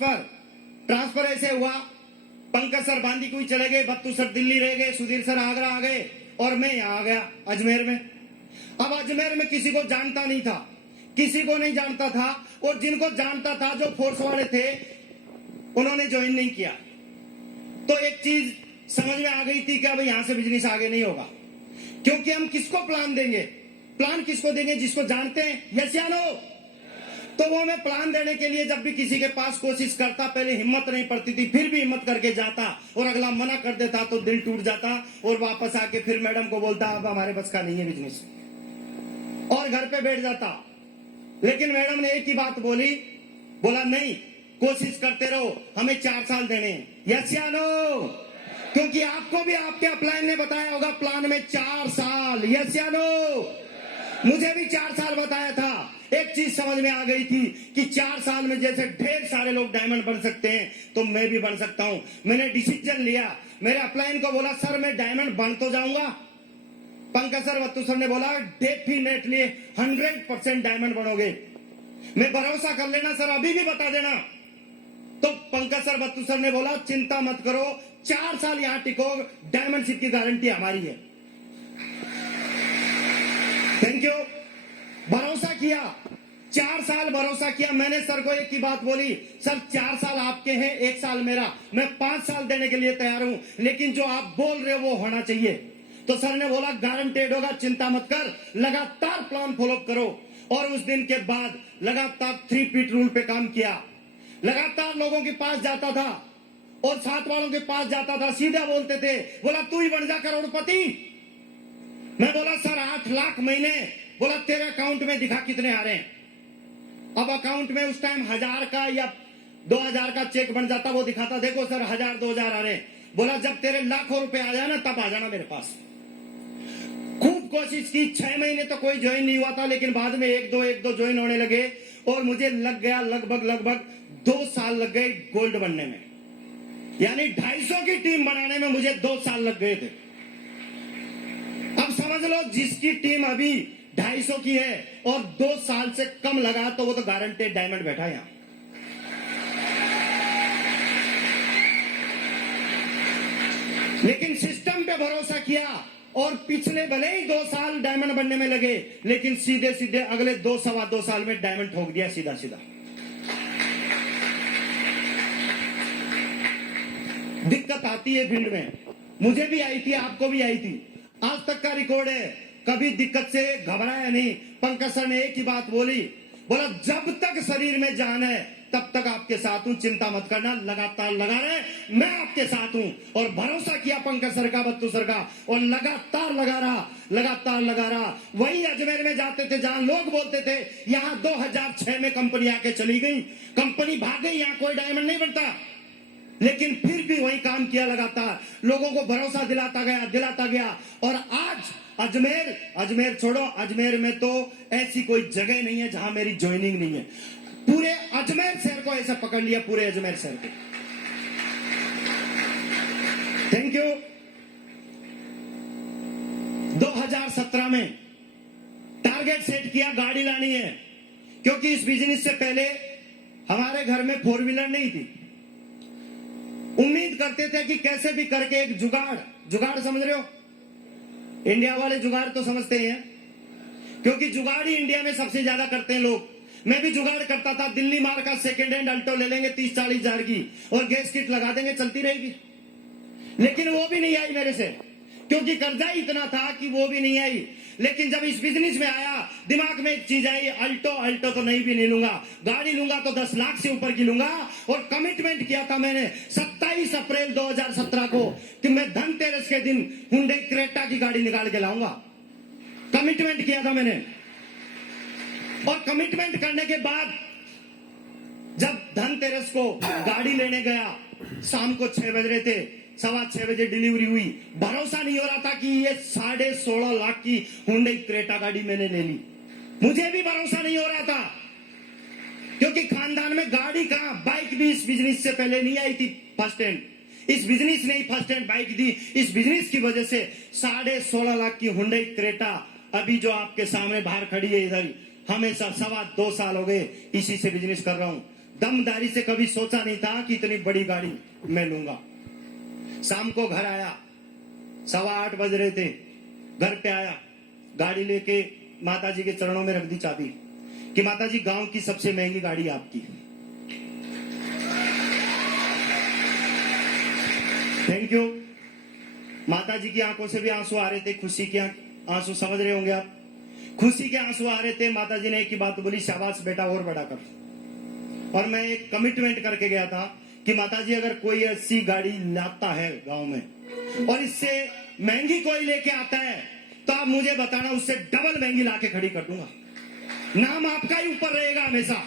Transfer ऐसे हुआ, Pankaj sir Bandikui चले गए, बत्तू सर दिल्ली रह गए, सुधीर सर आगरा आ गए और मैं यहां आ गया अजमेर में। अब अजमेर में किसी को जानता नहीं था, किसी को नहीं जानता था, और जिनको जानता था जो फोर्स वाले थे उन्होंने ज्वाइन नहीं किया। तो एक चीज समझ में आ गई थी कि अब यहां से बिजनेस आगे नहीं होगा, क्योंकि हम किसको प्लान देंगे? प्लान किसको देंगे? जिसको जानते हैं, यस या नो? तो वो मैं प्लान देने के लिए जब भी किसी के पास कोशिश करता, पहले हिम्मत नहीं पड़ती थी, फिर भी हिम्मत करके जाता और अगला मना कर देता तो दिल टूट जाता और वापस आके फिर मैडम को बोलता अब हमारे बस का नहीं है बिजनेस, और घर पे बैठ जाता। लेकिन मैडम ने एक ही बात बोली, बोला नहीं, कोशिश करते रहो, हमें 4 साल देने हैं, यस या नो? क्योंकि आपको भी आपके अपलाइन ने बताया होगा प्लान में 4 साल, यस या नो? मुझे भी 4 साल बताया था। एक चीज समझ में आ गई थी कि 4 साल में जैसे ढेर सारे लोग डायमंड बन सकते हैं तो मैं भी बन सकता हूं। मैंने डिसीजन लिया, मेरे अपलाइन को बोला सर मैं डायमंड बन तो जाऊंगा। पंकज सर बत्तू सर ने बोला डेफिनेटली 100% डायमंड बनोगे, मैं भरोसा कर लेना सर, अभी भी बता देना। तो पंकज सर बत्तू सर ने बोला चिंता मत करो, 4 साल यहां टिको, डायमंडशिप की गारंटी हमारी है। Thank you. भरोसा किया, 4 साल भरोसा किया। मैंने सर को एक ही बात बोली, सर 4 साल आपके हैं, 1 साल मेरा, मैं 5 साल देने के लिए तैयार हूं, लेकिन जो आप बोल रहे हो वो होना चाहिए। तो सर ने बोला गारंटेड होगा, चिंता मत कर, लगातार प्लान फॉलो करो। और उस दिन के बाद लगातार 3 पीट रूल पे काम किया, लगातार लोगों के पास जाता था और साथ वालों के पास जाता था, सीधा बोलते थे, बोला तू ही बन जा करोड़पति। मैं बोला सर 8 लाख महीने, बोला तेरे अकाउंट में दिखा कितने आ रहे हैं। अब अकाउंट में उस टाइम 1000 का या 2000 का चेक बन जाता, वो दिखाता, देखो सर 1000 2000 आ रहे हैं। बोला जब तेरे लाखों रुपए आ जाए ना तब आ जाना मेरे पास। खूब कोशिश की, 6 महीने तो कोई ज्वाइन नहीं हुआ था, लेकिन बाद में 1-2 ज्वाइन होने लगे और मुझे लग गया लगभग 2 साल लग गए गोल्ड बनने में, यानी 250 की टीम बनाने में मुझे 2 साल लग गए थे। अब समझ लो जिसकी टीम अभी 250 की है और 2 साल से कम लगा तो वो तो गारंटेड डायमंड बैठा है यहां। लेकिन सिस्टम पे भरोसा किया और पिछले भले ही 2 साल डायमंड बनने में लगे, लेकिन सीधे सीधे अगले 2-2.25 साल में डायमंड ठोक दिया सीधा सीधा। दिक्कत आती है फील्ड में, मुझे भी आई थी, आपको भी आई थी, आज तक का रिकॉर्ड है, कभी दिक्कत से घबराया नहीं। पंकज सर ने एक ही बात बोली, बोला जब तक शरीर में जान है तब तक आपके साथ हूं, चिंता मत करना, लगातार लगा रहे, मैं आपके साथ हूं। और भरोसा किया पंकज सर का, बत्तू सर का, और लगातार लगा रहा। वही अजमेर में जाते थे जहां लोग बोलते थे यहां 2006 में कंपनी आके चली गई, कंपनी भाग गई, यहां कोई डायमंड नहीं बनता, लेकिन फिर भी वही काम किया, लगातार लोगों को भरोसा दिलाता गया। और आज अजमेर छोड़ो, अजमेर में तो ऐसी कोई जगह नहीं है जहां मेरी ज्वाइनिंग नहीं है। पूरे अजमेर शहर को ऐसा पकड़ लिया, पूरे अजमेर शहर को। Thank you. 2017 में टारगेट सेट किया, गाड़ी लानी है, क्योंकि इस बिजनेस से पहले हमारे घर में 4 व्हीलर नहीं थी। उम्मीद करते थे कि कैसे भी करके एक जुगाड़ समझ रहे हो, इंडिया वाले जुगाड़ तो समझते हैं, क्योंकि जुगाड़ ही इंडिया में सबसे ज्यादा करते हैं लोग। मैं भी जुगाड़ करता था, दिल्ली मार का सेकेंड हैंड अल्टो ले लेंगे 30-40 हजार की और गैस किट लगा देंगे, चलती रहेगी। लेकिन वो भी नहीं आई मेरे से, क्योंकि कर्जा ही इतना था कि वो भी नहीं आई। लेकिन जब इस बिजनेस में आया, दिमाग में एक चीज आई, अल्टो तो नहीं लूंगा, गाड़ी लूंगा तो 10 लाख से ऊपर की लूंगा। और कमिटमेंट किया था मैंने 27 अप्रैल 2017 को कि मैं धनतेरस के दिन हुंडई क्रेटा की गाड़ी निकाल के लाऊंगा। कमिटमेंट किया था मैंने। और कमिटमेंट करने के बाद जब धनतेरस को गाड़ी लेने गया, शाम को 6 बज रहे थे, 6:15 बजे डिलीवरी हुई। भरोसा नहीं हो रहा था कि ये 16.5 लाख की हुंडई क्रेटा गाड़ी मैंने ले ली। मुझे भी भरोसा नहीं हो रहा था, क्योंकि खानदान में गाड़ी कहां, बाइक भी इस बिजनेस से पहले नहीं आई थी फर्स्ट हैंड। इस बिजनेस ने ही फर्स्ट हैंड बाइक दी। इस बिजनेस की वजह से 16.5 लाख की हुंडई क्रेटा अभी जो आपके सामने बाहर खड़ी है इधर, हमेशा 2.25 साल हो गए इसी से बिजनेस कर रहा हूं। दमदारी से कभी सोचा नहीं था कि इतनी बड़ी गाड़ी मैं लूंगा। शाम को घर आया, 7:15 बज रहे थे। घर पे आया, गाड़ी लेके माताजी के चरणों में रख दी चाबी कि माताजी गांव की सबसे महंगी गाड़ी आपकी। Thank you. माताजी की आंखों से भी आंसू आ रहे थे, खुशी के आंसू, समझ रहे होंगे आप, खुशी के आंसू आ रहे थे। माताजी ने एक ही बात बोली, शाबाश बेटा और बड़ा कर। और मैं एक कमिटमेंट करके गया था कि माताजी अगर कोई ऐसी गाड़ी लाता है गांव में और इससे महंगी कोई लेके आता है तो आप मुझे बताना, उससे डबल महंगी लाके खड़ी कर दूंगा। नाम आपका ही ऊपर रहेगा हमेशा।